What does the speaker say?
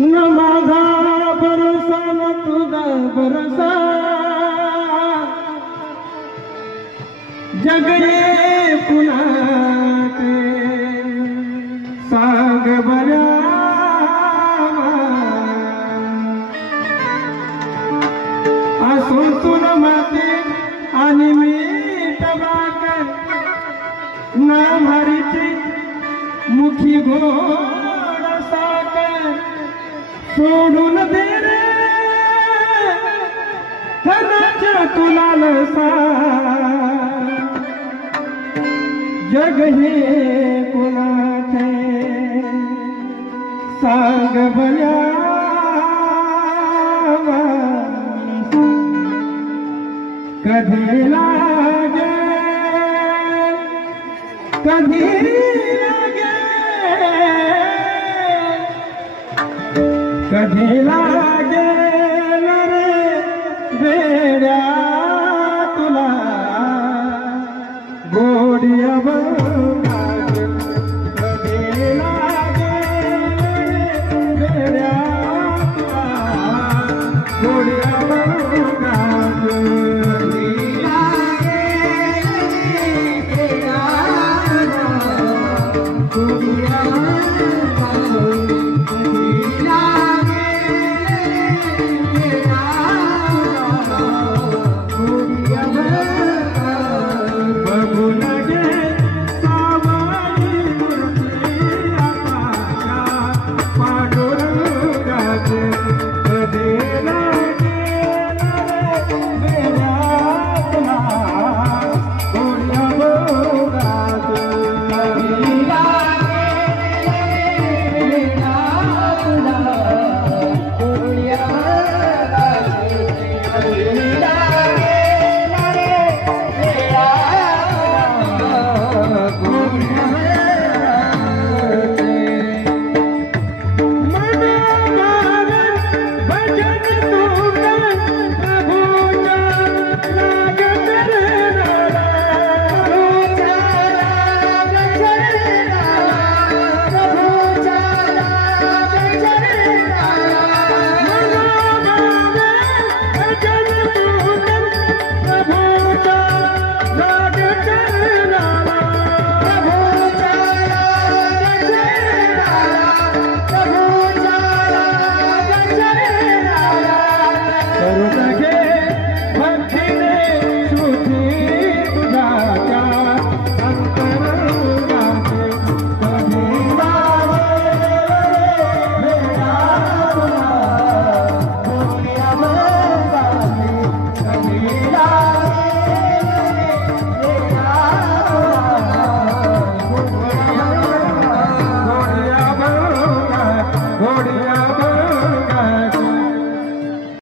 न माझा भरोसा न तुझा भरोसा जग ये पुन्हा सांग बऱ्या असून तुन माते आणि मी टबाक ना मारीची मुखी घोड साक सोडून दे रे धनाच्या तुला लसा जग हे कोणाचे सांग बऱ्या कधी लागे कधी लागे कधी लागे रे वेड्या